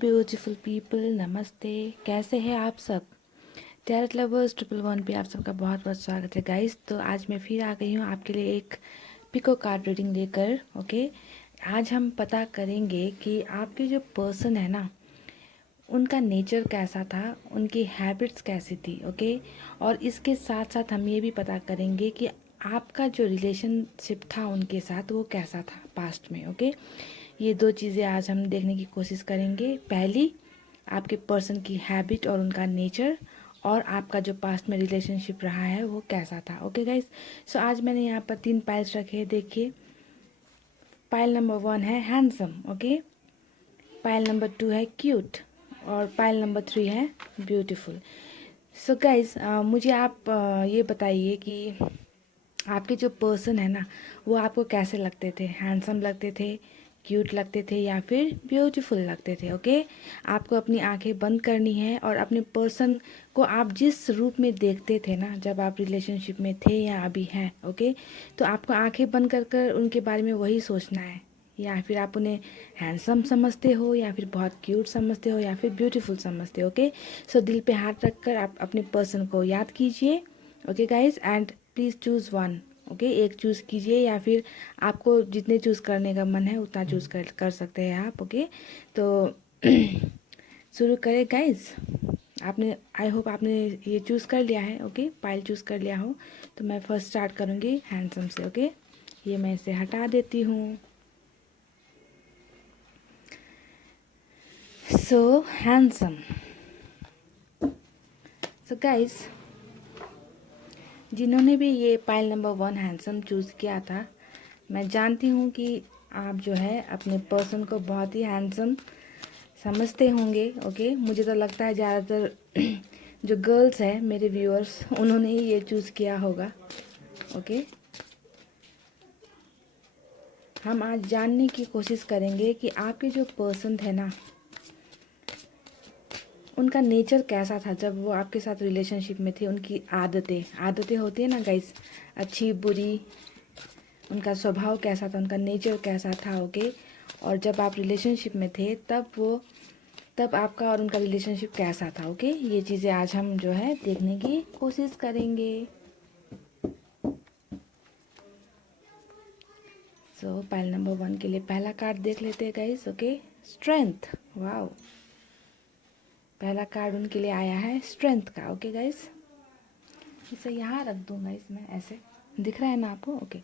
Beautiful people, नमस्ते। कैसे हैं आप सब? टैरेट लवर्स 111 पे आप सबका बहुत बहुत स्वागत है गाइस। तो आज मैं फिर आ गई हूँ आपके लिए एक पिको कार्ड रीडिंग लेकर। ओके, आज हम पता करेंगे कि आपके जो पर्सन है ना, उनका नेचर कैसा था, उनकी हैबिट्स कैसी थी। ओके, और इसके साथ साथ हम ये भी पता करेंगे कि आपका जो रिलेशनशिप था उनके साथ वो कैसा था पास्ट में। ओके, ये दो चीज़ें आज हम देखने की कोशिश करेंगे। पहली, आपके पर्सन की हैबिट और उनका नेचर, और आपका जो पास्ट में रिलेशनशिप रहा है वो कैसा था। ओके गाइस, सो आज मैंने यहाँ पर 3 पाइल्स रखे हैं। देखिए, पाइल नंबर 1 है हैंडसम। ओके, पाइल नंबर 2 है क्यूट, और पाइल नंबर 3 है ब्यूटीफुल। सो गाइस, मुझे आप ये बताइए कि आपके जो पर्सन है ना, वो आपको कैसे लगते थे? हैंडसम लगते थे, क्यूट लगते थे, या फिर ब्यूटीफुल लगते थे? ओके, आपको अपनी आंखें बंद करनी है और अपने पर्सन को आप जिस रूप में देखते थे ना जब आप रिलेशनशिप में थे या अभी हैं, ओके, तो आपको आंखें बंद कर कर उनके बारे में वही सोचना है। या फिर आप उन्हें हैंडसम समझते हो, या फिर बहुत क्यूट समझते हो, या फिर ब्यूटीफुल समझते हो। ओके, सो दिल पे हाथ रख कर आप अपने पर्सन को याद कीजिए। Okay guys, and please choose one. Okay, एक चूज़ कीजिए, या फिर आपको जितने चूज़ करने का मन है उतना चूज़ कर सकते हैं आप। ओके, तो शुरू करें गाइज। आपने, आई होप आपने ये चूज़ कर लिया है। ओके, पाइल चूज़ कर लिया हो तो मैं फर्स्ट स्टार्ट करूँगी हैंडसम से। ओके, ये मैं इसे हटा देती हूँ। सो हैंडसम। सो गाइज, जिन्होंने भी ये पाइल नंबर 1 हैंडसम चूज़ किया था, मैं जानती हूँ कि आप जो है अपने पर्सन को बहुत ही हैंडसम समझते होंगे। ओके, मुझे तो लगता है ज़्यादातर जो गर्ल्स हैं मेरे व्यूअर्स, उन्होंने ही ये चूज़ किया होगा। ओके, हम आज जानने की कोशिश करेंगे कि आपके जो पर्सन थे ना, उनका नेचर कैसा था जब वो आपके साथ रिलेशनशिप में थे। उनकी आदतें होती है ना गाइस, अच्छी बुरी, उनका स्वभाव कैसा था, उनका नेचर कैसा था। ओके, और जब आप रिलेशनशिप में थे तब आपका और उनका रिलेशनशिप कैसा था। ओके, ये चीज़ें आज हम जो है देखने की कोशिश करेंगे। सो पाइल नंबर 1 के लिए पहला कार्ड देख लेते हैं गाइस। Okay, strength. वाओ, पहला कार्ड उनके लिए आया है स्ट्रेंथ का। ओके गाइस, इसे यहाँ रख दूंगा, इसमें ऐसे दिख रहा है ना आपको? Okay,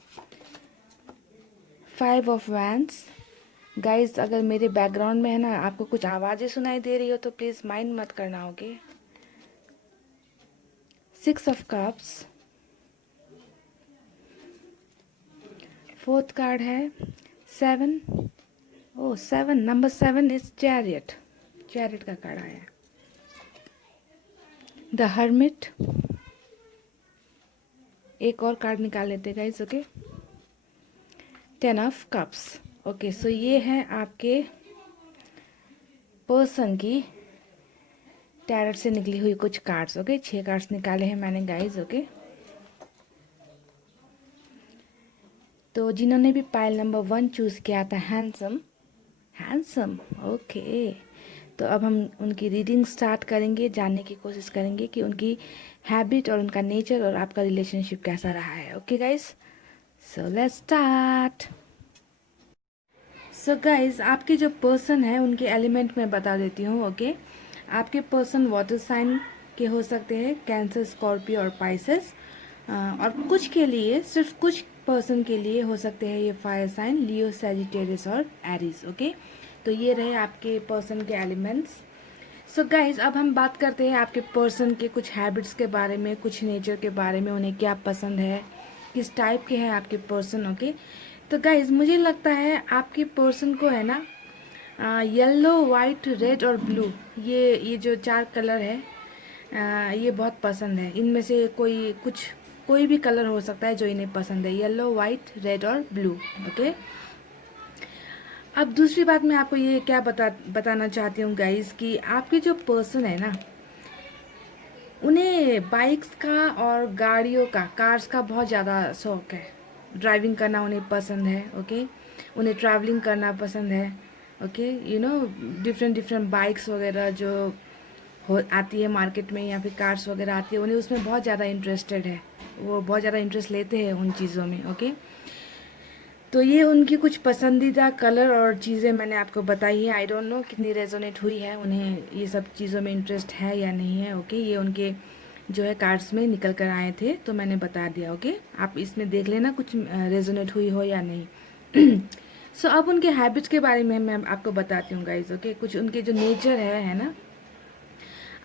5 of wands. गाइस, अगर मेरे बैकग्राउंड में है ना आपको कुछ आवाज़ें सुनाई दे रही हो तो प्लीज़ माइंड मत करना। Okay, 6 of cups. Fourth card है 7। ओ 7, नंबर 7 इज चैरियट। चैरियट का कार्ड आया है। The hermit. एक और कार्ड निकाल लेते हैं guys. Okay, 10 of cups. Okay, so ये है आपके पर्सन की टैरेट से निकली हुई कुछ कार्ड्स। ओके, 6 कार्ड्स निकाले हैं मैंने गाइस। ओके, तो जिन्होंने भी पाइल नंबर 1 चूज़ किया था हैंडसम, हैंडसम। ओके, तो अब हम उनकी रीडिंग स्टार्ट करेंगे, जानने की कोशिश करेंगे कि उनकी हैबिट और उनका नेचर और आपका रिलेशनशिप कैसा रहा है। Okay guys, so let's start. So guys, आपके जो पर्सन है उनके एलिमेंट में बता देती हूँ। ओके, आपके पर्सन वाटर साइन के हो सकते हैं, कैंसर, स्कॉर्पियो और पाइसेस। और कुछ के लिए, सिर्फ कुछ पर्सन के लिए हो सकते हैं ये फायर साइन, लियो, सैजिटेरियस और एरीज। ओके, तो ये रहे आपके पर्सन के एलिमेंट्स। सो गाइज, अब हम बात करते हैं आपके पर्सन के कुछ हैबिट्स के बारे में, कुछ नेचर के बारे में, उन्हें क्या पसंद है, किस टाइप के हैं आपके पर्सन। ओके, तो गाइज मुझे लगता है आपके पर्सन को है ना येलो, वाइट, रेड और ब्लू, ये जो 4 कलर है, ये बहुत पसंद है। इनमें से कोई भी कलर हो सकता है जो इन्हें पसंद है, येलो, वाइट, रेड और ब्लू। ओके, अब दूसरी बात मैं आपको ये क्या बताना चाहती हूँ गाइस, कि आपके जो पर्सन है ना, उन्हें बाइक्स का और गाड़ियों का, कार्स का बहुत ज़्यादा शौक है। ड्राइविंग करना उन्हें पसंद है। ओके, उन्हें ट्रैवलिंग करना पसंद है। ओके, डिफरेंट डिफरेंट बाइक्स वगैरह जो हो आती है मार्केट में, या फिर कार्स वगैरह आती है, उन्हें उसमें बहुत ज़्यादा इंटरेस्टेड है, वो बहुत ज़्यादा इंटरेस्ट लेते हैं उन चीज़ों में। ओके, तो ये उनकी कुछ पसंदीदा कलर और चीज़ें मैंने आपको बताई है। आई डोंट नो कितनी रेजोनेट हुई है, उन्हें ये सब चीज़ों में इंटरेस्ट है या नहीं है। ओके, ये उनके जो है कार्ड्स में निकल कर आए थे, तो मैंने बता दिया। ओके, आप इसमें देख लेना कुछ रेजोनेट हुई हो या नहीं। सो अब उनके हैबिट्स के बारे में मैं आपको बताती हूँ गाइज। ओके, कुछ उनके जो नेचर है ना,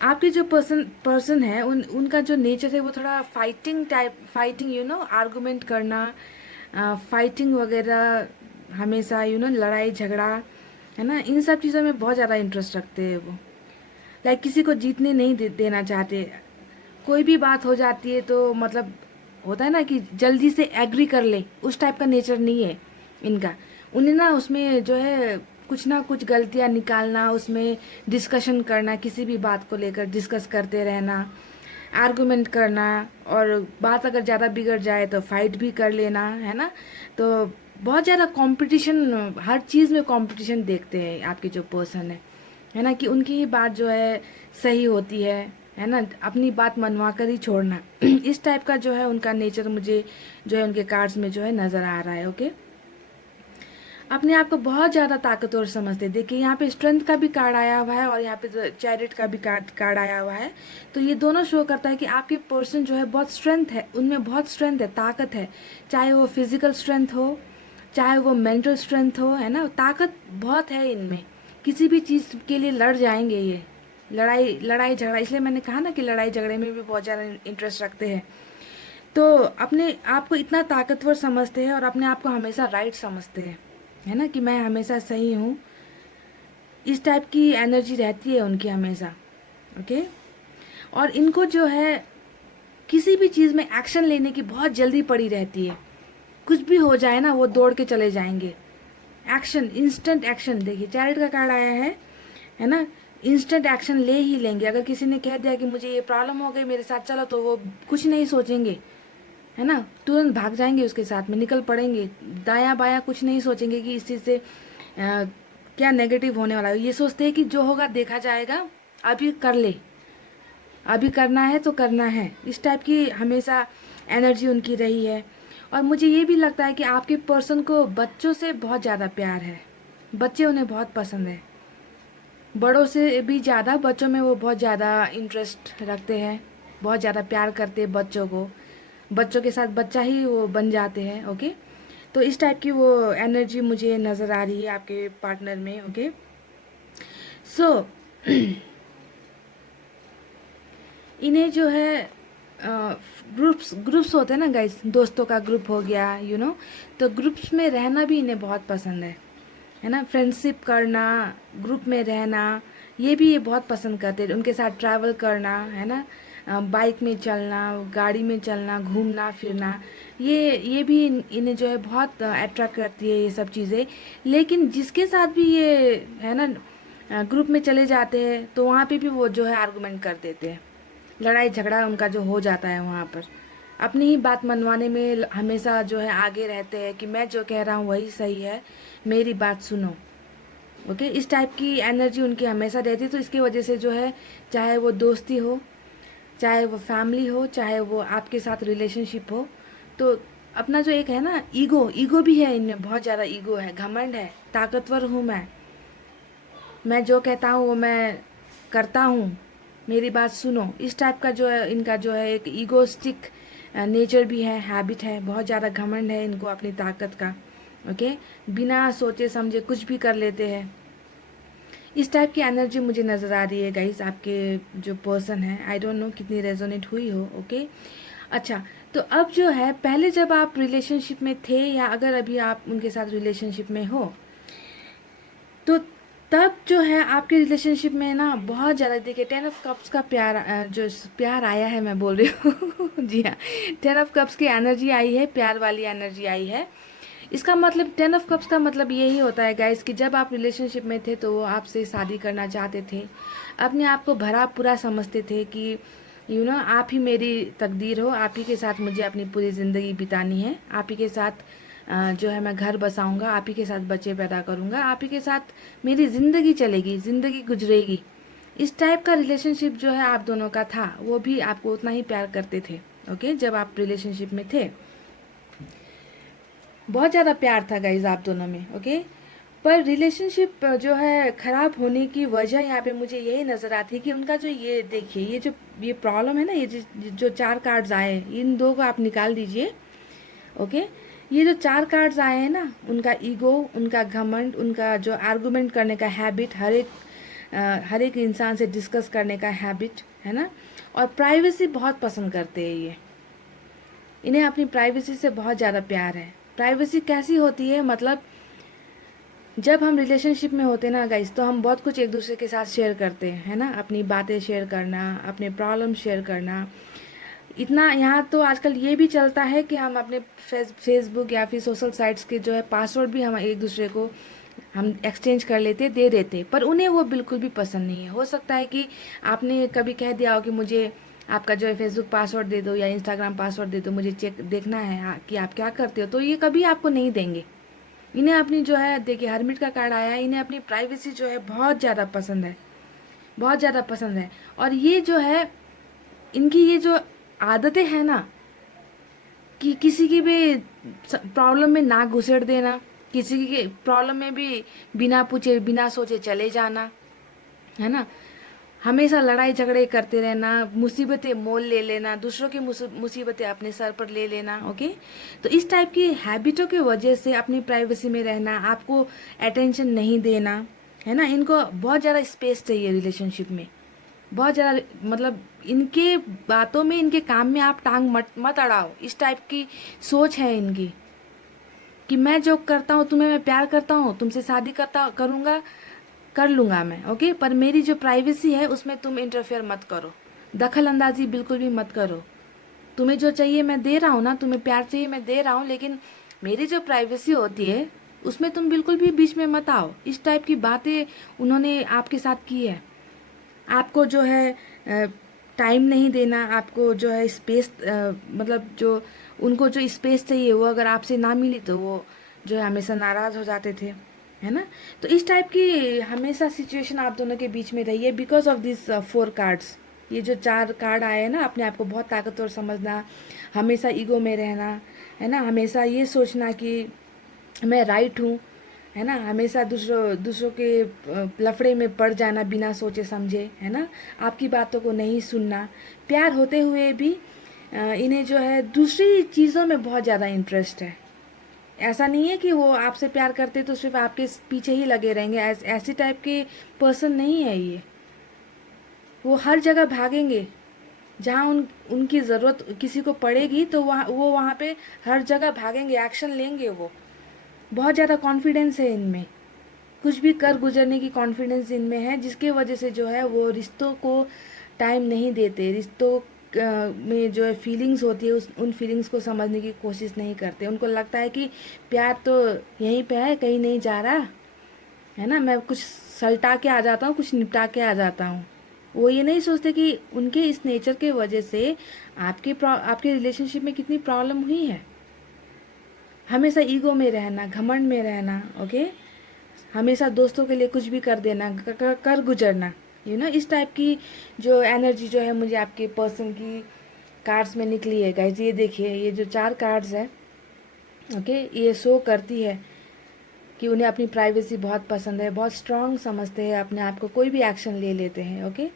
आपके जो पर्सन है उनका जो नेचर है वो थोड़ा फाइटिंग टाइप, फाइटिंग आर्गुमेंट करना, फाइटिंग वगैरह, हमेशा लड़ाई झगड़ा, है ना, इन सब चीज़ों में बहुत ज़्यादा इंटरेस्ट रखते हैं वो। लाइक किसी को जीतने नहीं देना चाहते। कोई भी बात हो जाती है तो मतलब होता है ना कि जल्दी से एग्री कर ले, उस टाइप का नेचर नहीं है इनका। उन्हें ना उसमें जो है कुछ ना कुछ गलतियाँ निकालना, उसमें डिस्कशन करना, किसी भी बात को लेकर डिस्कस करते रहना, आर्गुमेंट करना, और बात अगर ज़्यादा बिगड़ जाए तो फाइट भी कर लेना, है ना। तो बहुत ज़्यादा कंपटीशन, हर चीज़ में कंपटीशन देखते हैं आपके जो पर्सन है ना, कि उनकी ही बात जो है सही होती है ना, अपनी बात मनवा कर ही छोड़ना। इस टाइप का जो है उनका नेचर मुझे जो है उनके कार्ड्स में जो है नज़र आ रहा है। ओके, अपने आप को बहुत ज़्यादा ताकतवर समझते हैं। देखिए यहाँ पे स्ट्रेंथ का भी कार्ड आया हुआ है, और यहाँ पे चैरिट का भी कार्ड आया हुआ है। तो ये दोनों शो करता है कि आपके पर्सन जो है बहुत स्ट्रेंथ है, उनमें बहुत स्ट्रेंथ है, ताकत है। चाहे वो फिजिकल स्ट्रेंथ हो, चाहे वो मेंटल स्ट्रेंथ हो, है ना, ताकत बहुत है इनमें। किसी भी चीज़ के लिए लड़ जाएंगे ये, लड़ाई लड़ाई झगड़ा। इसलिए मैंने कहा ना कि लड़ाई झगड़े में भी बहुत ज़्यादा इंटरेस्ट रखते हैं। तो अपने आप को इतना ताकतवर समझते हैं और अपने आप को हमेशा राइट समझते हैं, है ना, कि मैं हमेशा सही हूँ। इस टाइप की एनर्जी रहती है उनकी हमेशा। ओके, और इनको जो है किसी भी चीज़ में एक्शन लेने की बहुत जल्दी पड़ी रहती है। कुछ भी हो जाए ना, वो दौड़ के चले जाएंगे। Action, instant action. देखिए चैरिट का कार्ड आया है ना, इंस्टेंट एक्शन ले ही लेंगे। अगर किसी ने कह दिया कि मुझे ये प्रॉब्लम हो गई, मेरे साथ चलो, तो वो कुछ नहीं सोचेंगे, है ना, तुरंत भाग जाएंगे, उसके साथ में निकल पड़ेंगे। दाया बाया कुछ नहीं सोचेंगे कि इस चीज़ से क्या नेगेटिव होने वाला है। ये सोचते हैं कि जो होगा देखा जाएगा, अभी कर ले, अभी करना है तो करना है। इस टाइप की हमेशा एनर्जी उनकी रही है। और मुझे ये भी लगता है कि आपके पर्सन को बच्चों से बहुत ज़्यादा प्यार है। बच्चे उन्हें बहुत पसंद है, बड़ों से भी ज़्यादा बच्चों में वो बहुत ज़्यादा इंटरेस्ट रखते हैं, बहुत ज़्यादा प्यार करते हैं बच्चों को। बच्चों के साथ बच्चा ही वो बन जाते हैं। ओके, तो इस टाइप की वो एनर्जी मुझे नज़र आ रही है आपके पार्टनर में। ओके, सो इन्हें जो है ग्रुप्स ग्रुप्स होते हैं ना गाइस, दोस्तों का ग्रुप हो गया, तो ग्रुप्स में रहना भी इन्हें बहुत पसंद है ना, फ्रेंडशिप करना, ग्रुप में रहना, ये भी ये बहुत पसंद करते हैं। उनके साथ ट्रैवल करना, है ना, बाइक में चलना, गाड़ी में चलना, घूमना फिरना, ये भी इन्हें जो है बहुत अट्रैक्ट करती है ये सब चीज़ें। लेकिन जिसके साथ भी ये है ना ग्रुप में चले जाते हैं, तो वहाँ पे भी वो जो है आर्गुमेंट कर देते हैं, लड़ाई झगड़ा उनका जो हो जाता है वहाँ पर। अपनी ही बात मनवाने में हमेशा जो है आगे रहते हैं कि मैं जो कह रहा हूँ वही सही है, मेरी बात सुनो। ओके, इस टाइप की एनर्जी उनकी हमेशा रहती है। तो इसकी वजह से जो है, चाहे वो दोस्ती हो, चाहे वो फैमिली हो, चाहे वो आपके साथ रिलेशनशिप हो, तो अपना जो एक है ना ईगो, ईगो भी है इनमें, बहुत ज़्यादा ईगो है, घमंड है, ताकतवर हूँ मैं जो कहता हूँ वो मैं करता हूँ, मेरी बात सुनो। इस टाइप का जो है इनका जो है एक ईगोस्टिक नेचर भी है, हैबिट है, बहुत ज़्यादा घमंड है इनको अपनी ताकत का। ओके, बिना सोचे समझे कुछ भी कर लेते हैं। इस टाइप की एनर्जी मुझे नज़र आ रही है गाइस आपके जो पर्सन है। आई डोंट नो कितनी रेजोनेट हुई हो। ओके, अच्छा, तो अब जो है, पहले जब आप रिलेशनशिप में थे, या अगर अभी आप उनके साथ रिलेशनशिप में हो, तो तब जो है आपके रिलेशनशिप में ना बहुत ज़्यादा, देखिए 10 ऑफ कप्स का प्यार, जो प्यार आया है, मैं बोल रही हूँ जी हाँ, 10 ऑफ कप्स की एनर्जी आई है, प्यार वाली एनर्जी आई है। इसका मतलब 10 ऑफ कप्स का मतलब यही होता है गाइस कि जब आप रिलेशनशिप में थे तो वो आपसे शादी करना चाहते थे, अपने आप को भरा पूरा समझते थे कि आप ही मेरी तकदीर हो, आप ही के साथ मुझे अपनी पूरी ज़िंदगी बितानी है, आप ही के साथ जो है मैं घर बसाऊंगा, आप ही के साथ बच्चे पैदा करूंगा, आप ही के साथ मेरी ज़िंदगी चलेगी, ज़िंदगी गुजरेगी। इस टाइप का रिलेशनशिप जो है आप दोनों का था, वो भी आपको उतना ही प्यार करते थे। ओके, जब आप रिलेशनशिप में थे बहुत ज़्यादा प्यार था गाइज आप दोनों में। ओके, पर रिलेशनशिप जो है ख़राब होने की वजह यहाँ पे मुझे यही नज़र आती है कि उनका जो ये देखिए ये प्रॉब्लम है ना, ये जो 4 कार्ड्स आए इन 2 को आप निकाल दीजिए। ओके, ये जो 4 कार्ड्स आए हैं ना, उनका ईगो, उनका घमंड, उनका जो आर्गुमेंट करने का हैबिट, हर एक इंसान से डिस्कस करने का हैबिट है ना, और प्राइवेसी बहुत पसंद करते हैं ये। इन्हें अपनी प्राइवेसी से बहुत ज़्यादा प्यार है। प्राइवेसी कैसी होती है, मतलब जब हम रिलेशनशिप में होते हैं ना गाइस, तो हम बहुत कुछ एक दूसरे के साथ शेयर करते हैं, है ना, अपनी बातें शेयर करना, अपने प्रॉब्लम शेयर करना। इतना यहाँ तो आजकल ये भी चलता है कि हम अपने फेसबुक या फिर सोशल साइट्स के जो है पासवर्ड भी हम एक दूसरे को हम एक्सचेंज कर लेते, दे देते, पर उन्हें वो बिल्कुल भी पसंद नहीं है। हो सकता है कि आपने कभी कह दिया हो कि मुझे आपका जो है फेसबुक पासवर्ड दे दो या इंस्टाग्राम पासवर्ड दे दो, मुझे चेक देखना है कि आप क्या करते हो, तो ये कभी आपको नहीं देंगे। इन्हें अपनी जो है, देखिए हरमिट का कार्ड आया है, इन्हें अपनी प्राइवेसी जो है बहुत ज़्यादा पसंद है, बहुत ज़्यादा पसंद है। और ये जो है इनकी ये जो आदतें हैं ना, कि किसी की भी प्रॉब्लम में ना घुसेड़ देना, किसी की प्रॉब्लम में भी बिना पूछे बिना सोचे चले जाना, है ना, हमेशा लड़ाई झगड़े करते रहना, मुसीबतें मोल ले लेना, दूसरों की मुसीबतें अपने सर पर ले लेना। ओके, तो इस टाइप की हैबिटों की वजह से अपनी प्राइवेसी में रहना, आपको अटेंशन नहीं देना, है ना, इनको बहुत ज़्यादा स्पेस चाहिए रिलेशनशिप में, बहुत ज़्यादा, मतलब इनके बातों में, इनके काम में आप टांग मत मत अड़ाओ। इस टाइप की सोच है इनकी कि मैं जो करता हूँ, तुम्हें मैं प्यार करता हूँ, तुमसे शादी करूँगा, कर लूँगा मैं। ओके, पर मेरी जो प्राइवेसी है उसमें तुम इंटरफेयर मत करो, दखल अंदाजी बिल्कुल भी मत करो। तुम्हें जो चाहिए मैं दे रहा हूँ ना, तुम्हें प्यार चाहिए मैं दे रहा हूँ, लेकिन मेरी जो प्राइवेसी होती है उसमें तुम बिल्कुल भी बीच में मत आओ। इस टाइप की बातें उन्होंने आपके साथ की है। आपको जो है टाइम नहीं देना, आपको जो है स्पेस, मतलब जो उनको जो स्पेस चाहिए वो अगर आपसे ना मिली तो वो जो है हमेशा नाराज़ हो जाते थे, है ना। तो इस टाइप की हमेशा सिचुएशन आप दोनों के बीच में रही है बिकॉज ऑफ दिस 4 कार्ड्स। ये जो 4 कार्ड आए हैं ना, अपने आप को बहुत ताकतवर समझना, हमेशा ईगो में रहना, है ना, हमेशा ये सोचना कि मैं राइट हूँ, है ना, हमेशा दूसरों के लफड़े में पड़ जाना बिना सोचे समझे, है ना, आपकी बातों को नहीं सुनना, प्यार होते हुए भी इन्हें जो है दूसरी चीज़ों में बहुत ज़्यादा इंटरेस्ट है। ऐसा नहीं है कि वो आपसे प्यार करते तो सिर्फ आपके पीछे ही लगे रहेंगे, ऐसी टाइप के पर्सन नहीं है ये। वो हर जगह भागेंगे, जहाँ उनकी ज़रूरत किसी को पड़ेगी तो वहाँ पे हर जगह भागेंगे, एक्शन लेंगे। वो बहुत ज़्यादा कॉन्फिडेंस है इनमें, कुछ भी कर गुजरने की कॉन्फिडेंस इनमें है, जिसके वजह से जो है वो रिश्तों को टाइम नहीं देते, रिश्तों में जो है फीलिंग्स होती है उन फीलिंग्स को समझने की कोशिश नहीं करते। उनको लगता है कि प्यार तो यहीं पे है, कहीं नहीं जा रहा, है ना, मैं कुछ सलटा के आ जाता हूँ, कुछ निपटा के आ जाता हूँ। वो ये नहीं सोचते कि उनके इस नेचर के वजह से आपके रिलेशनशिप में कितनी प्रॉब्लम हुई है। हमेशा ईगो में रहना, घमंड में रहना, ओके, हमेशा दोस्तों के लिए कुछ भी कर देना, कर गुजरना, इस टाइप की जो एनर्जी जो है मुझे आपके पर्सन की कार्ड्स में निकली है गाइज। ये देखिए, ये जो 4 कार्ड्स है, ओके, ये शो करती है कि उन्हें अपनी प्राइवेसी बहुत पसंद है, बहुत स्ट्रांग समझते हैं अपने आप को, कोई भी एक्शन ले लेते हैं। ओके,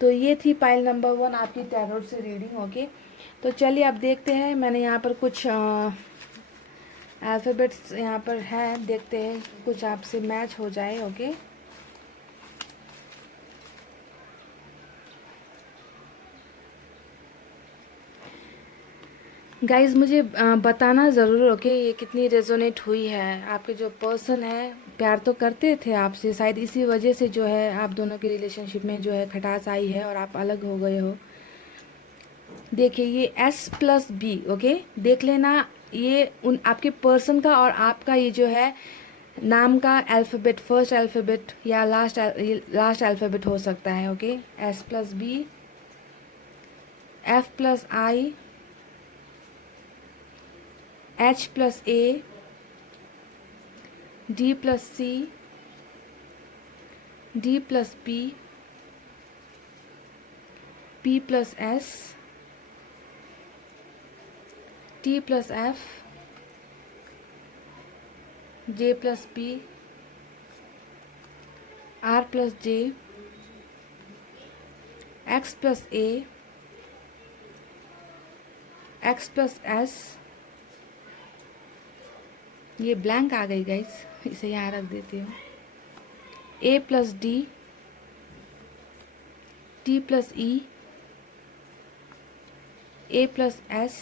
तो ये थी पाइल नंबर 1 आपकी टैरोट से रीडिंग। ओके, तो चलिए अब देखते हैं, मैंने यहाँ पर कुछ अल्फ़ाबेट्स यहाँ पर है, देखते हैं कुछ आपसे मैच हो जाए। ओके, गाइज मुझे बताना ज़रूर, ओके, ये कितनी रेजोनेट हुई है। आपके जो पर्सन है प्यार तो करते थे आपसे, शायद इसी वजह से जो है आप दोनों की रिलेशनशिप में जो है खटास आई है और आप अलग हो गए हो। देखिए ये S+B, ओके, देख लेना, ये उन आपके पर्सन का और आपका ये जो है नाम का अल्फ़ाबेट, फर्स्ट अल्फ़ाबेट या लास्ट अल्फ़ाबेट हो सकता है। Okay, S+B, F+I, H+A, D plus C, D plus P, P plus S, T plus F, J plus P, R plus J, X plus A, X plus S, ये blank आ गई guys, इसे यहाँ रख देती हूँ। A plus D, T plus E, A plus S,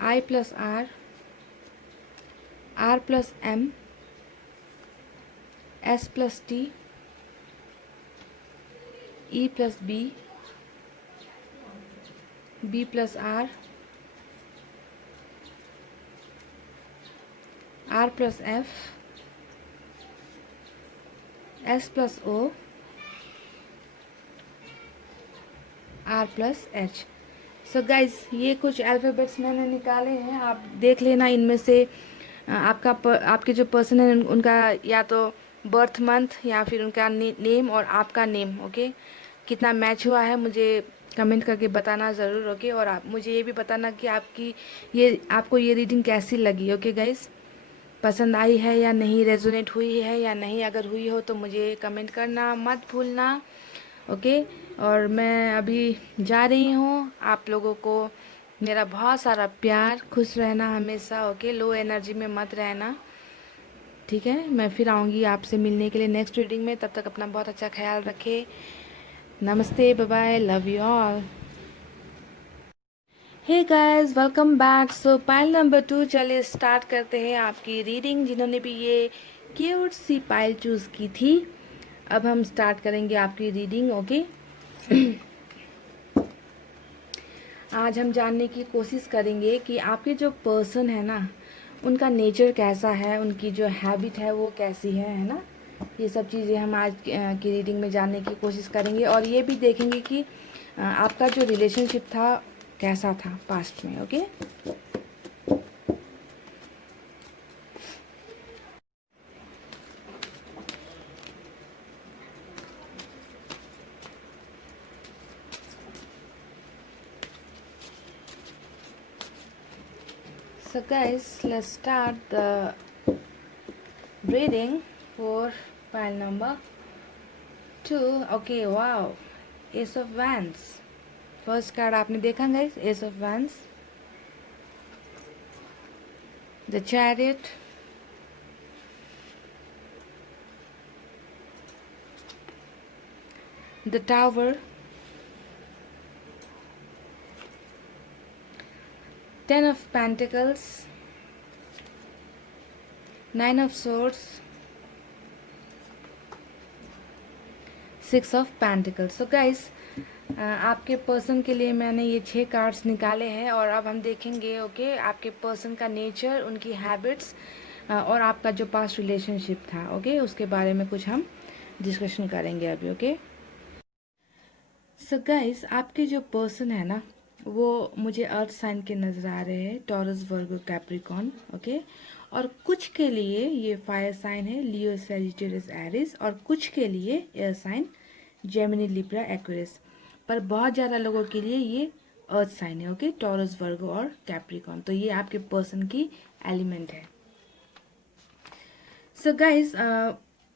I plus R, R plus M, S plus T, E plus B, B plus R, R plus F, S plus O, R plus H। So guys ये कुछ alphabets मैंने निकाले हैं, आप देख लेना इनमें से आपके जो पर्सन है उनका या तो बर्थ मंथ या फिर उनका नेम और आपका नेम, ओके, कितना मैच हुआ है मुझे कमेंट करके बताना ज़रूर, ओके। और आप मुझे ये भी बताना कि आपको ये रीडिंग कैसी लगी, ओके गाइज, पसंद आई है या नहीं, रेजोनेट हुई है या नहीं। अगर हुई हो तो मुझे कमेंट करना मत भूलना, ओके। और मैं अभी जा रही हूँ, आप लोगों को मेरा बहुत सारा प्यार, खुश रहना हमेशा, ओके, लो एनर्जी में मत रहना, ठीक है। मैं फिर आऊँगी आपसे मिलने के लिए नेक्स्ट रीडिंग में, तब तक अपना बहुत अच्छा ख्याल रखें। नमस्ते, bye bye, love you all. Hey guys, welcome back. So pile number 2, चलिए स्टार्ट करते हैं आपकी रीडिंग। जिन्होंने भी ये क्यूट सी पाइल चूज़ की थी, अब हम स्टार्ट करेंगे आपकी रीडिंग, ओके। आज हम जानने की कोशिश करेंगे कि आपके जो पर्सन है ना, उनका नेचर कैसा है, उनकी जो हैबिट है वो कैसी है ना। ये सब चीज़ें हम आज की रीडिंग में जानने की कोशिश करेंगे, और ये भी देखेंगे कि आपका जो रिलेशनशिप था कैसा था पास्ट में, okay. So guys, let's start the reading for pile number 2. Okay, wow, Ace of Wands. First card आपने देखा guys, S of wands, the chariot, the tower, 10 of Pentacles, 9 of Swords, 6 of Pentacles. So guys, आपके person के लिए मैंने ये 6 cards निकाले हैं, और अब हम देखेंगे, ओके, आपके पर्सन का नेचर, उनकी हैबिट्स, और आपका जो पास्ट रिलेशनशिप था, ओके, उसके बारे में कुछ हम डिस्कशन करेंगे अभी, ओके। सो गाइस, आपके जो पर्सन है ना, वो मुझे अर्थ साइन के नज़र आ रहे हैं, टॉरस, वर्गो, कैप्रिकॉन, ओके। और कुछ के लिए ये फायर साइन है, लियो, सैजिटेरियस, एरिस, और कुछ के लिए air sign, Gemini, Libra, Aquarius, पर बहुत ज़्यादा लोगों के लिए ये अर्थ साइन है, ओके, टॉरस, वर्गो और कैप्रिकॉन। तो ये आपके पर्सन की एलिमेंट है। सो गाइस,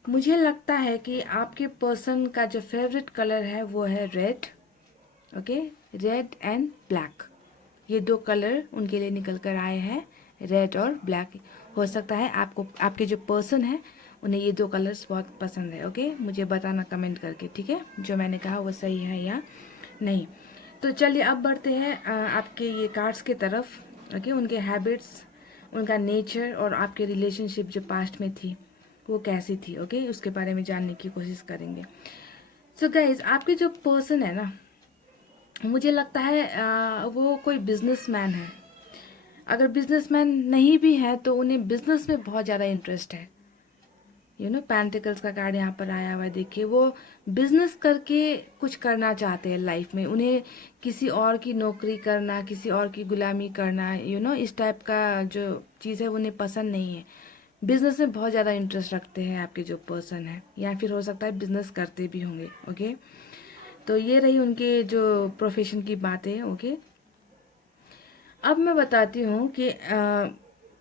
मुझे लगता है कि आपके पर्सन का जो फेवरेट कलर है वो है red, okay, red and black. ये 2 कलर उनके लिए निकल कर आए हैं, रेड और ब्लैक। हो सकता है आपके जो पर्सन है उन्हें ये 2 कलर्स बहुत पसंद है, ओके। मुझे बताना कमेंट करके, ठीक है, जो मैंने कहा वो सही है या नहीं। तो चलिए अब बढ़ते हैं आपके ये कार्ड्स की तरफ, ओके। उनके हैबिट्स, उनका नेचर, और आपके रिलेशनशिप जो पास्ट में थी वो कैसी थी, ओके, उसके बारे में जानने की कोशिश करेंगे। सो गाइज, आपके जो पर्सन है ना, मुझे लगता है वो कोई बिजनेसमैन है। अगर बिजनेसमैन नहीं भी है तो उन्हें बिजनेस में बहुत ज़्यादा इंटरेस्ट है, पेंटिकल्स का कार्ड यहाँ पर आया हुआ है। देखिए वो बिजनेस करके कुछ करना चाहते हैं लाइफ में। उन्हें किसी और की नौकरी करना, किसी और की गुलामी करना, इस टाइप का जो चीज़ है उन्हें पसंद नहीं है। बिजनेस में बहुत ज़्यादा इंटरेस्ट रखते हैं आपके जो पर्सन है, या फिर हो सकता है बिजनेस करते भी होंगे। ओके, तो ये रही उनके जो प्रोफेशन की बातें। ओके, अब मैं बताती हूँ कि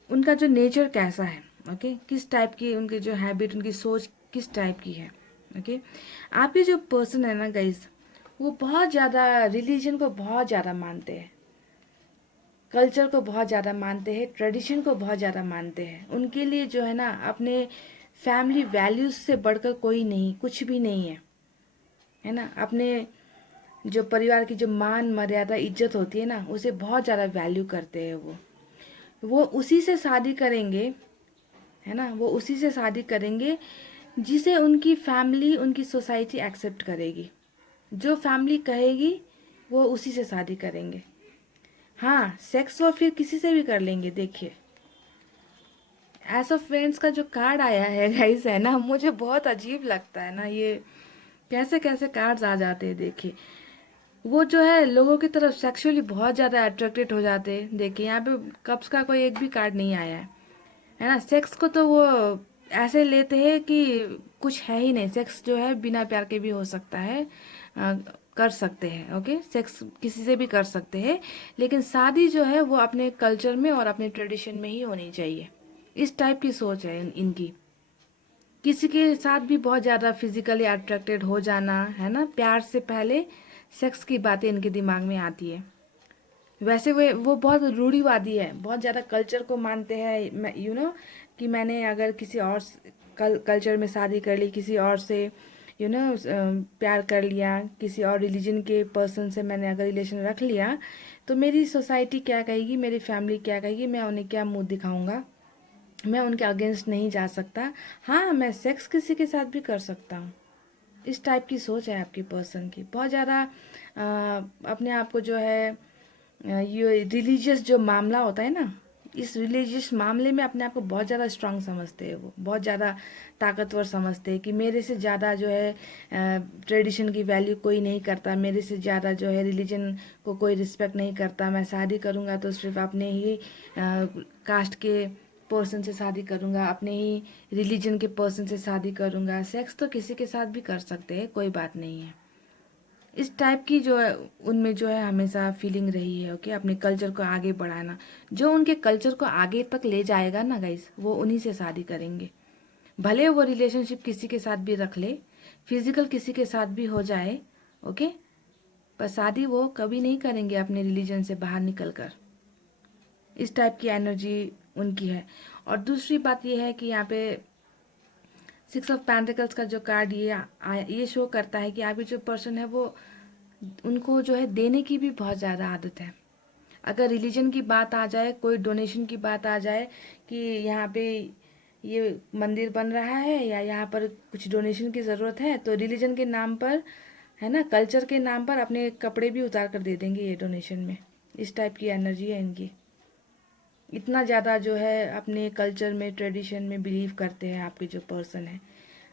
उनका जो नेचर कैसा है। ओके, किस टाइप की उनकी जो हैबिट, उनकी सोच किस टाइप की है। ओके, आपके जो पर्सन है ना गाइस, वो बहुत ज़्यादा रिलीजन को बहुत ज़्यादा मानते हैं, कल्चर को बहुत ज़्यादा मानते हैं, ट्रेडिशन को बहुत ज़्यादा मानते हैं। उनके लिए जो है ना, अपने फैमिली वैल्यूज से बढ़कर कोई नहीं, कुछ भी नहीं है ना। अपने जो परिवार की जो मान मर्यादा इज्जत होती है ना, उसे बहुत ज़्यादा वैल्यू करते हैं वो उसी से शादी करेंगे, है ना। वो उसी से शादी करेंगे जिसे उनकी फैमिली, उनकी सोसाइटी एक्सेप्ट करेगी। जो फैमिली कहेगी वो उसी से शादी करेंगे। हाँ, सेक्स वो फिर किसी से भी कर लेंगे। देखिए, एज ऑफ फ्रेंड्स का जो कार्ड आया है गाइस, है ना, मुझे बहुत अजीब लगता है ना, ये कैसे कैसे कार्ड्स आ जाते हैं। देखिए, वो जो है लोगों की तरफ सेक्सुअली बहुत ज़्यादा अट्रैक्टेड हो जाते हैं। देखिए यहाँ पे कप्स का कोई एक भी कार्ड नहीं आया है ना। सेक्स को तो वो ऐसे लेते हैं कि कुछ है ही नहीं। सेक्स जो है बिना प्यार के भी हो सकता है, कर सकते हैं। ओके, सेक्स किसी से भी कर सकते हैं, लेकिन शादी जो है वो अपने कल्चर में और अपने ट्रेडिशन में ही होनी चाहिए। इस टाइप की सोच है इनकी। किसी के साथ भी बहुत ज़्यादा फिजिकली अट्रैक्टेड हो जाना, है ना, प्यार से पहले सेक्स की बातें इनके दिमाग में आती है। वैसे वो बहुत रूढ़िवादी है, बहुत ज़्यादा कल्चर को मानते हैं। कि मैंने अगर किसी और कल्चर में शादी कर ली, किसी और से प्यार कर लिया, किसी और रिलीजन के पर्सन से मैंने अगर रिलेशन रख लिया, तो मेरी सोसाइटी क्या कहेगी, मेरी फैमिली क्या कहेगी, मैं उन्हें क्या मुंह दिखाऊंगा, मैं उनके अगेंस्ट नहीं जा सकता। हाँ, मैं सेक्स किसी के साथ भी कर सकता हूँ। इस टाइप की सोच है आपकी पर्सन की। बहुत ज़्यादा अपने आप को जो है ये रिलीजियस जो मामला होता है ना, इस रिलीजियस मामले में अपने आप को बहुत ज़्यादा स्ट्रांग समझते हैं। वो बहुत ज़्यादा ताकतवर समझते हैं कि मेरे से ज़्यादा जो है ट्रेडिशन की वैल्यू कोई नहीं करता, मेरे से ज़्यादा जो है रिलीजन को कोई रिस्पेक्ट नहीं करता। मैं शादी करूँगा तो सिर्फ अपने ही कास्ट के पर्सन से शादी करूँगा, अपने ही रिलीजन के पर्सन से शादी करूँगा। सेक्स तो किसी के साथ भी कर सकते हैं, कोई बात नहीं है। इस टाइप की जो है उनमें जो है हमेशा फीलिंग रही है। ओके, अपने कल्चर को आगे बढ़ाना, जो उनके कल्चर को आगे तक ले जाएगा ना गाइस, वो उन्हीं से शादी करेंगे। भले वो रिलेशनशिप किसी के साथ भी रख ले, फिजिकल किसी के साथ भी हो जाए, ओके, पर शादी वो कभी नहीं करेंगे अपने रिलीजन से बाहर निकल कर। इस टाइप की एनर्जी उनकी है। और दूसरी बात ये है कि यहाँ पे 6 ऑफ पेंटिकल्स का जो कार्ड ये शो करता है कि आपके जो पर्सन है वो, उनको जो है देने की भी बहुत ज़्यादा आदत है। अगर रिलीजन की बात आ जाए, कोई डोनेशन की बात आ जाए कि यहाँ पे ये मंदिर बन रहा है या यहाँ पर कुछ डोनेशन की ज़रूरत है, तो रिलीजन के नाम पर, है ना, कल्चर के नाम पर अपने कपड़े भी उतार कर दे देंगे ये डोनेशन में। इस टाइप की एनर्जी है इनकी। इतना ज़्यादा जो है अपने कल्चर में, ट्रेडिशन में बिलीव करते हैं आपके जो पर्सन है।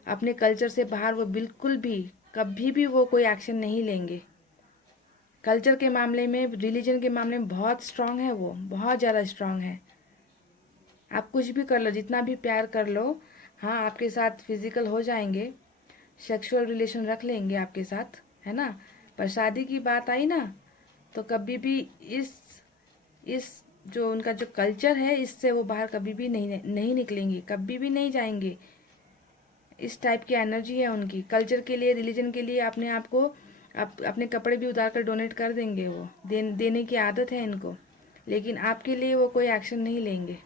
अपने कल्चर से बाहर वो बिल्कुल भी, कभी भी वो कोई एक्शन नहीं लेंगे। कल्चर के मामले में, रिलीजन के मामले में बहुत स्ट्रांग है वो, बहुत ज़्यादा स्ट्रांग है। आप कुछ भी कर लो, जितना भी प्यार कर लो, हाँ आपके साथ फिजिकल हो जाएंगे, सेक्सुअल रिलेशन रख लेंगे आपके साथ, है ना, पर शादी की बात आई ना, तो कभी भी इस जो उनका जो कल्चर है, इससे वो बाहर कभी भी नहीं निकलेंगे, कभी भी नहीं जाएंगे। इस टाइप की एनर्जी है उनकी। कल्चर के लिए, रिलीजन के लिए अपने आप को, अपने कपड़े भी उतार कर डोनेट कर देंगे वो। देने की आदत है इनको, लेकिन आपके लिए वो कोई एक्शन नहीं लेंगे।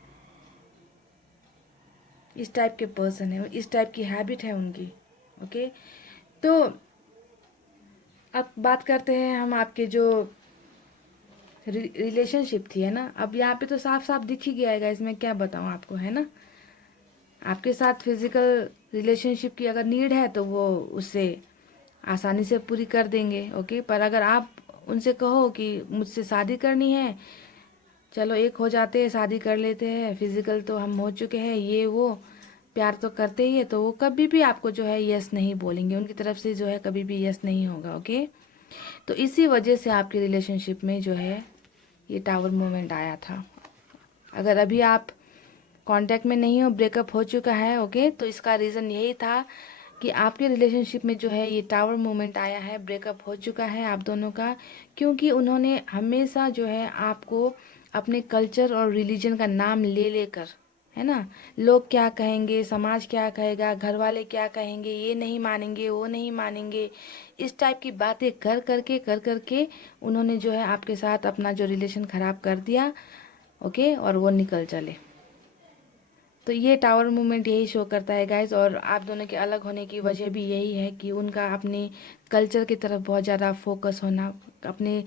इस टाइप के पर्सन है, इस टाइप की हैबिट है उनकी। ओके, तो अब बात करते हैं हम आपके जो रिलेशनशिप थी, है ना। अब यहाँ पे तो साफ साफ दिख ही गया है, इसमें क्या बताऊँ आपको, है ना। आपके साथ फिजिकल रिलेशनशिप की अगर नीड है तो वो उससे आसानी से पूरी कर देंगे। ओके, पर अगर आप उनसे कहो कि मुझसे शादी करनी है, चलो एक हो जाते हैं, शादी कर लेते हैं, फिजिकल तो हम हो चुके हैं, ये वो, प्यार तो करते ही है, तो वो कभी भी आपको जो है यस नहीं बोलेंगे, उनकी तरफ से जो है कभी भी यस नहीं होगा। ओके, तो इसी वजह से आपके रिलेशनशिप में जो है ये टावर मोमेंट आया था। अगर अभी आप कांटेक्ट में नहीं हो, ब्रेकअप हो चुका है, ओके, तो इसका रीज़न यही था कि आपके रिलेशनशिप में जो है ये टावर मोमेंट आया है, ब्रेकअप हो चुका है आप दोनों का, क्योंकि उन्होंने हमेशा जो है आपको अपने कल्चर और रिलीजन का नाम ले लेकर, है ना, लोग क्या कहेंगे, समाज क्या कहेगा, घर वाले क्या कहेंगे, ये नहीं मानेंगे, वो नहीं मानेंगे, इस टाइप की बातें कर करके उन्होंने जो है आपके साथ अपना जो रिलेशन ख़राब कर दिया। ओके, और वो निकल चले। तो ये टावर मूवमेंट यही शो करता है गाइज, और आप दोनों के अलग होने की वजह भी यही है कि उनका अपने कल्चर की तरफ बहुत ज़्यादा फोकस होना, अपने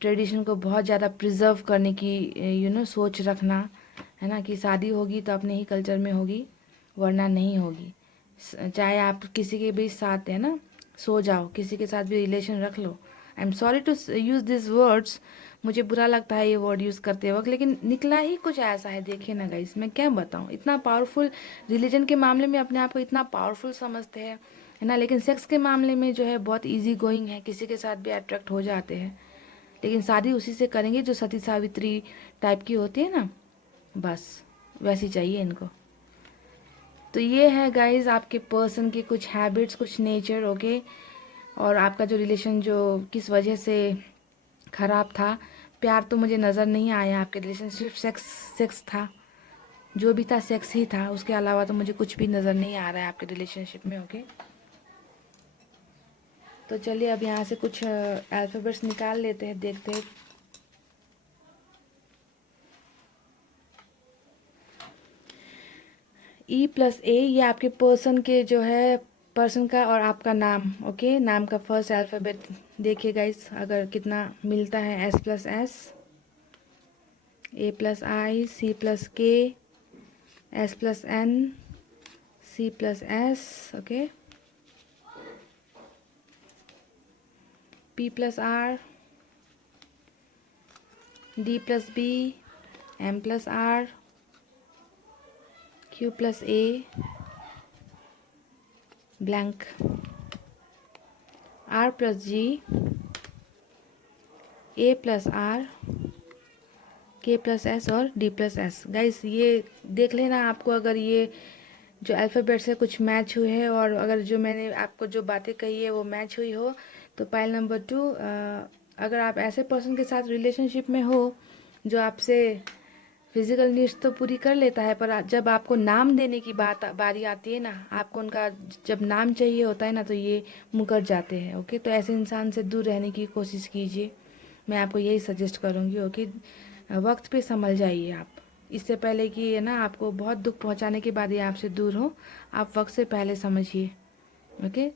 ट्रेडिशन को बहुत ज़्यादा प्रिजर्व करने की सोच रखना, है ना, कि शादी होगी तो अपने ही कल्चर में होगी, वरना नहीं होगी। चाहे आप किसी के भी साथ, है ना, सो जाओ, किसी के साथ भी रिलेशन रख लो। I am sorry to use this words, मुझे बुरा लगता है ये वर्ड यूज़ करते वक्त, लेकिन निकला ही कुछ ऐसा है। देखिए ना गाइस, मैं क्या बताऊँ, इतना पावरफुल रिलीजन के मामले में अपने आप को इतना पावरफुल समझते हैं, है ना, लेकिन सेक्स के मामले में जो है बहुत इजी गोइंग है, किसी के साथ भी अट्रैक्ट हो जाते हैं। लेकिन शादी उसी से करेंगे जो सती सावित्री टाइप की होती है ना, बस वैसी चाहिए इनको। तो ये है गाइज आपके पर्सन की कुछ हैबिट्स, कुछ नेचर, ओके, और आपका जो रिलेशन जो किस वजह से ख़राब था। प्यार तो मुझे नज़र नहीं आया आपके रिलेशन, सिर्फ सेक्स सेक्स था, जो भी था सेक्स ही था, उसके अलावा तो मुझे कुछ भी नज़र नहीं आ रहा है आपके रिलेशनशिप में। ओके, तो चलिए अब यहाँ से कुछ अल्फ़ाबेट्स निकाल लेते हैं, देखते हैं। E+A, ये आपके पर्सन के जो है, पर्सन का और आपका नाम, ओके, नाम का फर्स्ट अल्फ़ाबेट देखिए गाइस, अगर कितना मिलता है। S+S, A+I, C+K, S+N, C+S, okay, P+R, D+B, M+R, Q+A, blank, R+G, A+R, K+S और D+S। गाइस ये देख लेना, आपको अगर ये जो अल्फ़ाबेट से कुछ मैच हुए हैं, और अगर जो मैंने आपको जो बातें कही है वो मैच हुई हो, तो पाइल नंबर 2, अगर आप ऐसे पर्सन के साथ रिलेशनशिप में हो जो आपसे फिजिकल नीड्स तो पूरी कर लेता है, पर जब आपको नाम देने की बारी आती है ना, आपको उनका जब नाम चाहिए होता है ना, तो ये मुकर जाते हैं। ओके, तो ऐसे इंसान से दूर रहने की कोशिश कीजिए, मैं आपको यही सजेस्ट करूँगी। ओके, वक्त पे संभल जाइए आप, इससे पहले कि है ना आपको बहुत दुख पहुंचाने के बाद ये आपसे दूर हो, आप वक्त से पहले समझिए। ओके,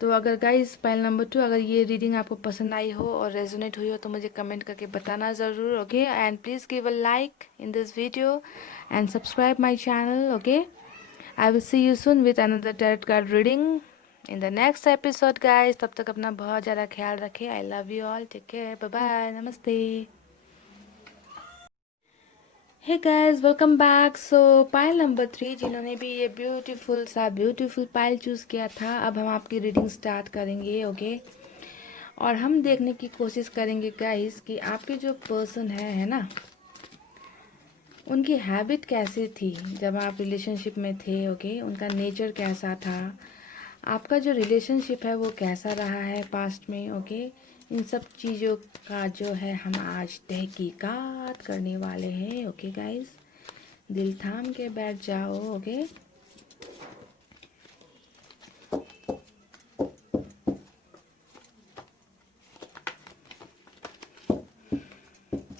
तो अगर गाइस पाइल नंबर 2, अगर ये रीडिंग आपको पसंद आई हो और रेजोनेट हुई हो तो मुझे कमेंट करके बताना ज़रूर। Okay, and please give a like in this video and subscribe my channel. Okay, I will see you soon with another tarot card reading in the next episode guys. तब तक अपना बहुत ज़्यादा ख्याल रखें। I love you all, take care, bye bye, नमस्ते। Hey guys, welcome back. So pile number 3, जिन्होंने भी ये ब्यूटीफुल पाइल चूज़ किया था, अब हम आपकी रीडिंग स्टार्ट करेंगे। ओके, और हम देखने की कोशिश करेंगे गाइस कि आपके जो पर्सन है ना, उनकी हैबिट कैसी थी जब आप रिलेशनशिप में थे। ओके, उनका नेचर कैसा था, आपका जो रिलेशनशिप है वो कैसा रहा है पास्ट में। ओके, इन सब चीज़ों का जो है हम आज तहकीकात करने वाले हैं। ओके गाइस, दिल थाम के बैठ जाओ। ओके,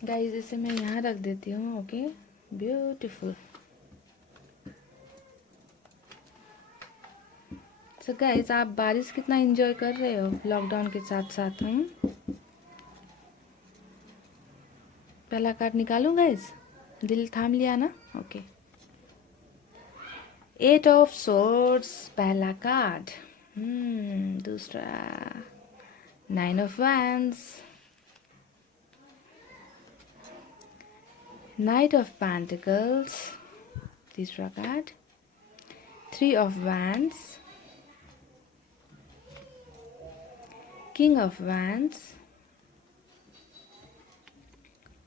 गाइस इसे मैं यहाँ रख देती हूँ। Okay, beautiful. सो गाइस, आप बारिश कितना एंजॉय कर रहे हो लॉकडाउन के साथ साथ। हम पहला कार्ड निकालूं गाइस, दिल थाम लिया ना। ओके, 8 ऑफ सोर्ड्स पहला कार्ड। दूसरा 9 of wands, night of pentacles तीसरा card, 3 of Wands, King of Wands,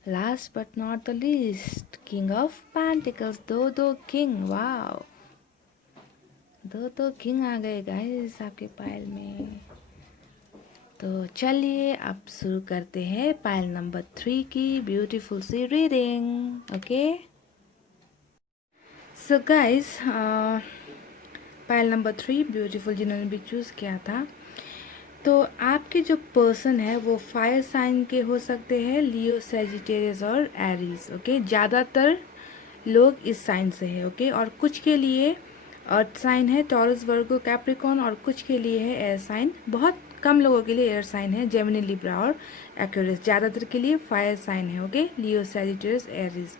last but not the least King of Pentacles. दो किंग, वाओ, दो किंग आ गए गाइस आपके पाइल में। तो चलिए अब शुरू करते हैं पाइल नंबर 3 की ब्यूटीफुल सी reading. Okay, so guys pile number 3 beautiful जिन्होंने भी चूज़ किया था, तो आपके जो पर्सन है वो फायर साइन के हो सकते हैं, लियो, सैजिटेरियस और एरीज। ओके, ज़्यादातर लोग इस साइन से है। ओके, और कुछ के लिए अर्थ साइन है, टॉरस, वर्गो, कैप्रिकॉर्न, और कुछ के लिए है एयर साइन। बहुत कम लोगों के लिए एयर साइन है, जेमिनी, लिब्रा और एक्वेरियस। ज़्यादातर के लिए फायर साइन है। ओके, लियो, सैजिटेरियस, एरीज।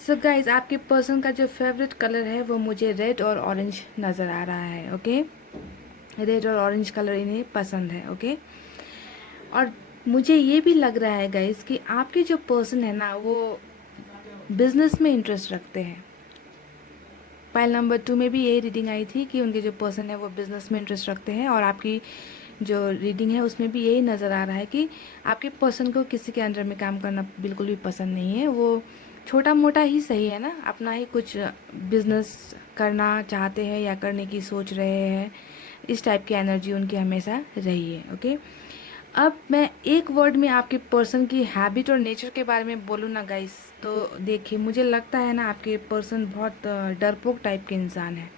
सो गाइज आपके पर्सन का जो फेवरेट कलर है वो मुझे रेड और ऑरेंज नज़र आ रहा है। ओके, रेड और ऑरेंज कलर इन्हें पसंद है। ओके, और मुझे ये भी लग रहा है गाइज कि आपके जो पर्सन है ना वो बिजनेस में इंटरेस्ट रखते हैं। पाइल नंबर 2 में भी यही रीडिंग आई थी कि उनके जो पर्सन है वो बिजनेस में इंटरेस्ट रखते हैं, और आपकी जो रीडिंग है उसमें भी यही नज़र आ रहा है कि आपके पर्सन को किसी के अंडर में काम करना बिल्कुल भी पसंद नहीं है। वो छोटा मोटा ही सही है ना, अपना ही कुछ बिजनेस करना चाहते हैं या करने की सोच रहे हैं। इस टाइप की एनर्जी उनकी हमेशा रही है। ओके, अब मैं एक वर्ड में आपके पर्सन की हैबिट और नेचर के बारे में बोलूँ ना गाइस, तो देखिए मुझे लगता है ना आपके पर्सन बहुत डरपोक टाइप के इंसान है,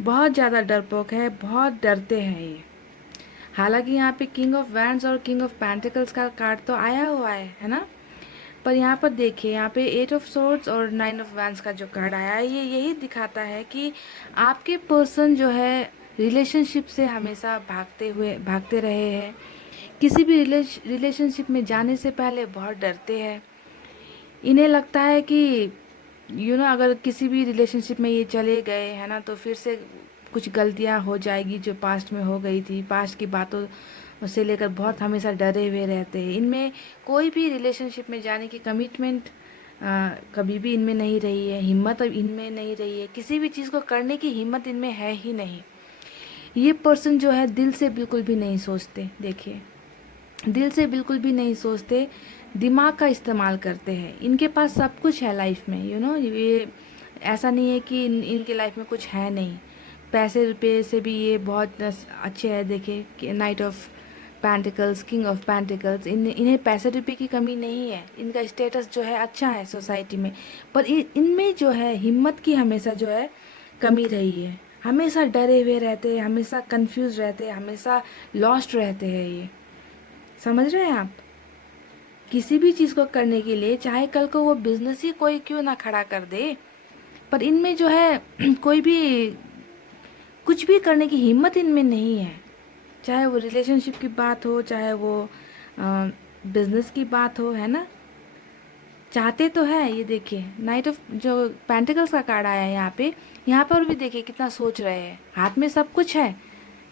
बहुत ज़्यादा डरपोक है, बहुत डरते हैं ये। हालांकि यहाँ पे किंग ऑफ वैंड्स और किंग ऑफ पेंटिकल्स का कार्ड तो आया हुआ है ना, पर यहाँ पर देखिए यहाँ पे 8 ऑफ सोर्ड्स और 9 ऑफ वैंड्स का जो कार्ड आया है ये यही दिखाता है कि आपके पर्सन जो है रिलेशनशिप से हमेशा भागते रहे हैं। किसी भी रिलेशनशिप में जाने से पहले बहुत डरते हैं। इन्हें लगता है कि अगर किसी भी रिलेशनशिप में ये चले गए है ना तो फिर से कुछ गलतियां हो जाएगी जो पास्ट में हो गई थी। पास्ट की बातों से लेकर बहुत हमेशा डरे हुए रहते हैं। इनमें कोई भी रिलेशनशिप में जाने की कमिटमेंट कभी भी इनमें नहीं रही है, हिम्मत अब इनमें नहीं रही है, किसी भी चीज़ को करने की हिम्मत इनमें है ही नहीं। ये पर्सन जो है दिल से बिल्कुल भी नहीं सोचते, देखिए दिल से बिल्कुल भी नहीं सोचते, दिमाग का इस्तेमाल करते हैं। इनके पास सब कुछ है लाइफ में, ये ऐसा नहीं है कि इनके लाइफ में कुछ है नहीं। पैसे रुपए से भी ये बहुत अच्छे हैं। देखिए night of pentacles, king of pentacles, इन्हें पैसे रुपए की कमी नहीं है। इनका स्टेटस जो है अच्छा है सोसाइटी में, पर इनमें जो है हिम्मत की हमेशा जो है कमी रही है। हमेशा डरे हुए रहते हैं, हमेशा कंफ्यूज रहते हैं, हमेशा लॉस्ट रहते हैं। ये समझ रहे हैं आप? किसी भी चीज़ को करने के लिए चाहे कल को वो बिजनेस ही कोई क्यों ना खड़ा कर दे, पर इनमें जो है कोई भी कुछ भी करने की हिम्मत इनमें नहीं है। चाहे वो रिलेशनशिप की बात हो, चाहे वो बिजनेस की बात हो, है ना। चाहते तो है। ये देखिए नाइट ऑफ जो पेंटिकल्स का कार्ड आया है यहाँ पर भी देखिए कितना सोच रहे हैं। हाथ में सब कुछ है,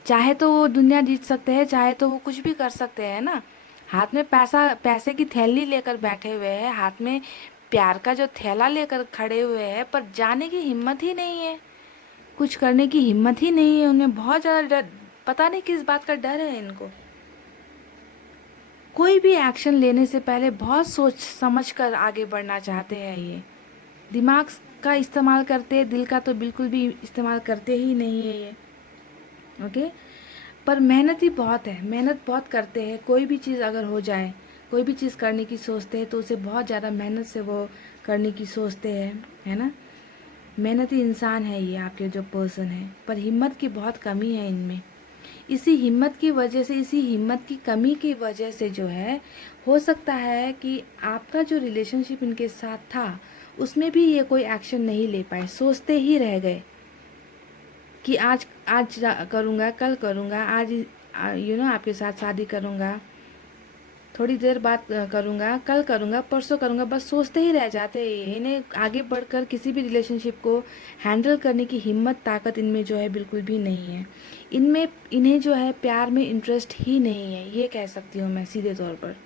चाहे तो वो दुनिया जीत सकते हैं, चाहे तो वो कुछ भी कर सकते हैं ना। हाथ में पैसे की थैली लेकर बैठे हुए हैं, हाथ में प्यार का जो थैला लेकर खड़े हुए हैं, पर जाने की हिम्मत ही नहीं है, कुछ करने की हिम्मत ही नहीं है उन्हें। बहुत ज़्यादा डर, पता नहीं किस बात का डर है इनको। कोई भी एक्शन लेने से पहले बहुत सोच समझ कर आगे बढ़ना चाहते हैं ये। दिमाग का इस्तेमाल करते हैं, दिल का तो बिल्कुल भी इस्तेमाल करते ही नहीं है ये। ओके, पर मेहनती बहुत है, मेहनत बहुत करते हैं। कोई भी चीज़ अगर हो जाए, कोई भी चीज़ करने की सोचते हैं तो उसे बहुत ज़्यादा मेहनत से वो करने की सोचते हैं, है ना। मेहनती इंसान है ये आपके जो पर्सन है, पर हिम्मत की बहुत कमी है इनमें। इसी हिम्मत की वजह से, इसी हिम्मत की कमी की वजह से जो है हो सकता है कि आपका जो रिलेशनशिप इनके साथ था उसमें भी ये कोई एक्शन नहीं ले पाए, सोचते ही रह गए कि आज आज करूँगा, कल करूँगा, आज आपके साथ शादी करूँगा, थोड़ी देर बाद करूँगा, कल करूँगा, परसों करूँगा, बस सोचते ही रह जाते हैं। इन्हें आगे बढ़कर किसी भी रिलेशनशिप को हैंडल करने की हिम्मत, ताकत इनमें जो है बिल्कुल भी नहीं है। इन्हें जो है प्यार में इंटरेस्ट ही नहीं है, ये कह सकती हूँ मैं सीधे तौर पर।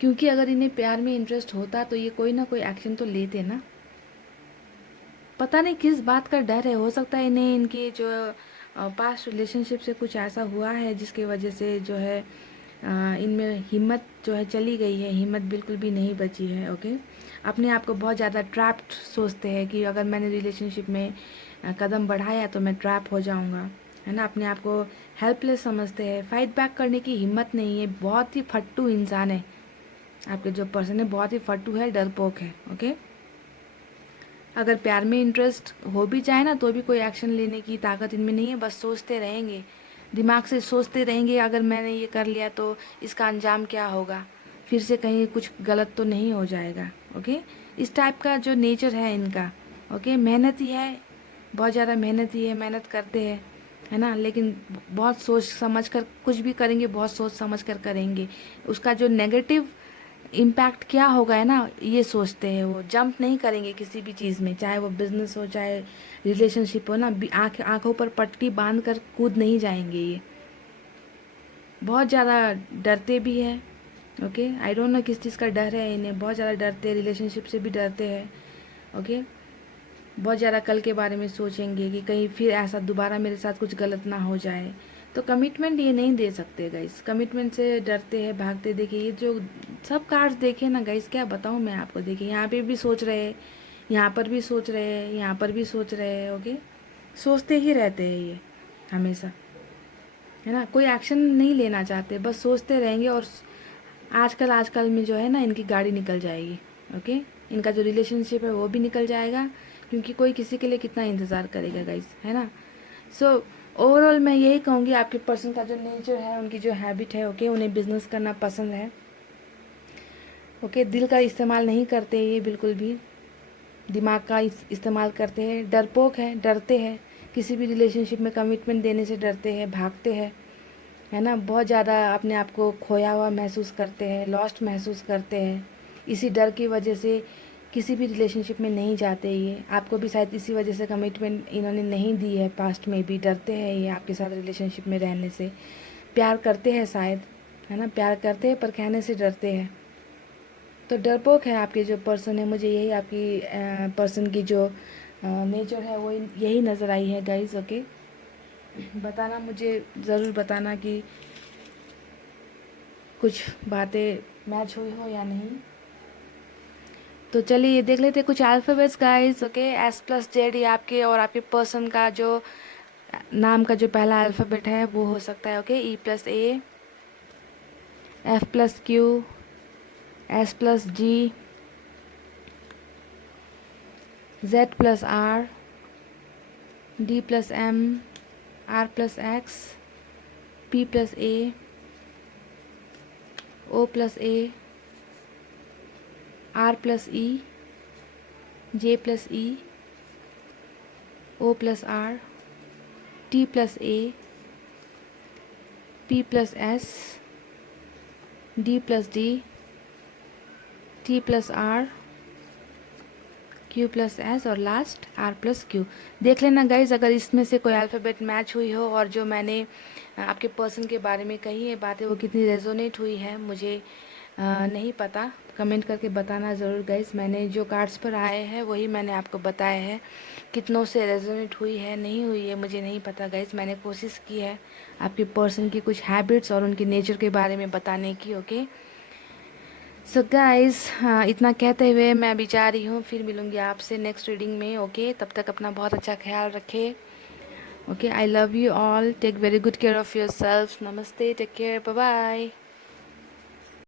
क्योंकि अगर इन्हें प्यार में इंटरेस्ट होता तो ये कोई ना कोई एक्शन तो लेते ना। पता नहीं किस बात का डर है। हो सकता है इन्हें इनके जो पास्ट रिलेशनशिप से कुछ ऐसा हुआ है जिसकी वजह से जो है इनमें हिम्मत जो है चली गई है, हिम्मत बिल्कुल भी नहीं बची है। ओके, अपने आप को बहुत ज़्यादा ट्रैप्ड सोचते हैं कि अगर मैंने रिलेशनशिप में कदम बढ़ाया तो मैं ट्रैप हो जाऊंगा, है ना। अपने आप को हेल्पलेस समझते हैं, फाइट बैक करने की हिम्मत नहीं है। बहुत ही फट्टू इंसान है आपके जो पर्सन है, बहुत ही फट्टू है, डरपोक है। ओके, अगर प्यार में इंटरेस्ट हो भी जाए ना तो भी कोई एक्शन लेने की ताकत इनमें नहीं है। बस सोचते रहेंगे, दिमाग से सोचते रहेंगे, अगर मैंने ये कर लिया तो इसका अंजाम क्या होगा, फिर से कहीं कुछ गलत तो नहीं हो जाएगा। ओके, इस टाइप का जो नेचर है इनका। ओके, मेहनती है, बहुत ज़्यादा मेहनती है, मेहनत करते हैं, है ना। लेकिन बहुत सोच समझ कर कुछ भी करेंगे, बहुत सोच समझ कर करेंगे। उसका जो नेगेटिव इम्पैक्ट क्या होगा, है ना, ये सोचते हैं। वो जंप नहीं करेंगे किसी भी चीज़ में, चाहे वो बिजनेस हो चाहे रिलेशनशिप हो ना। आंखों पर पट्टी बांध कर कूद नहीं जाएंगे ये। बहुत ज़्यादा डरते भी हैं। ओके, आई डोंट नो किस चीज़ का डर है इन्हें। बहुत ज़्यादा डरते हैं, रिलेशनशिप से भी डरते हैं। ओके, बहुत ज़्यादा कल के बारे में सोचेंगे कि कहीं फिर ऐसा दोबारा मेरे साथ कुछ गलत ना हो जाए। तो कमिटमेंट ये नहीं दे सकते गाइस, कमिटमेंट से डरते हैं, भागते। देखिए ये जो सब कार्ड्स देखे ना गाइस, क्या बताऊँ मैं आपको। देखिए यहाँ पे भी सोच रहे हैं, यहाँ पर भी सोच रहे हैं, यहाँ पर भी सोच रहे हैं। ओके, सोचते ही रहते हैं ये हमेशा, है ना। कोई एक्शन नहीं लेना चाहते, बस सोचते रहेंगे। और आजकल में जो है ना इनकी गाड़ी निकल जाएगी। ओके, इनका जो रिलेशनशिप है वो भी निकल जाएगा, क्योंकि कोई किसी के लिए कितना इंतज़ार करेगा गाइस, है ना। सो ओवरऑल मैं यही कहूँगी, आपके पर्सन का जो नेचर है, उनकी जो हैबिट है, ओके, उन्हें बिजनेस करना पसंद है। ओके, दिल का इस्तेमाल नहीं करते ये बिल्कुल भी, दिमाग का इस्तेमाल करते हैं। डरपोक है, डरते हैं, किसी भी रिलेशनशिप में कमिटमेंट देने से डरते हैं, भागते हैं, है ना। बहुत ज़्यादा अपने आप को खोया हुआ महसूस करते हैं, लॉस्ट महसूस करते हैं। इसी डर की वजह से किसी भी रिलेशनशिप में नहीं जाते ये। आपको भी शायद इसी वजह से कमिटमेंट इन्होंने नहीं दी है, पास्ट में भी डरते हैं ये आपके साथ रिलेशनशिप में रहने से। प्यार करते हैं शायद, है ना, प्यार करते हैं पर कहने से डरते हैं। तो डरपोक है आपके जो पर्सन है। मुझे यही आपकी पर्सन की जो नेचर है वो यही नज़र आई है गाइस। ओके, बताना मुझे ज़रूर बताना कि कुछ बातें मैच हुई हो या नहीं। तो चलिए ये देख लेते कुछ अल्फ़ाबेट्स गाइस। ओके, S+Z ये आपके और आपके पर्सन का जो नाम का जो पहला अल्फ़ाबेट है वो हो सकता है। Okay, E+A, F+Q, S+G, Z+R, D+M, R+X, P+A, O+A, R+E, J+E, O+R, T+A, P+S, D+D, T+R, Q+S और लास्ट R+Q। देख लेना गाइज, अगर इसमें से कोई अल्फ़ाबेट मैच हुई हो और जो मैंने आपके पर्सन के बारे में कही है बातें वो कितनी रेजोनेट हुई है मुझे नहीं पता। कमेंट करके बताना ज़रूर गाइज। मैंने जो कार्ड्स पर आए हैं वही मैंने आपको बताया है, कितनों से रेजोनेट हुई है नहीं हुई है मुझे नहीं पता गाइज। मैंने कोशिश की है आपके पर्सन की कुछ हैबिट्स और उनके नेचर के बारे में बताने की। ओके, सो गाइस इतना कहते हुए मैं अभी जा रही हूँ, फिर मिलूँगी आपसे नेक्स्ट रीडिंग में। ओके, तब तक अपना बहुत अच्छा ख्याल रखें। Okay, I love you all, take very good care of your self. नमस्ते, टेक केयर, बाय बाय।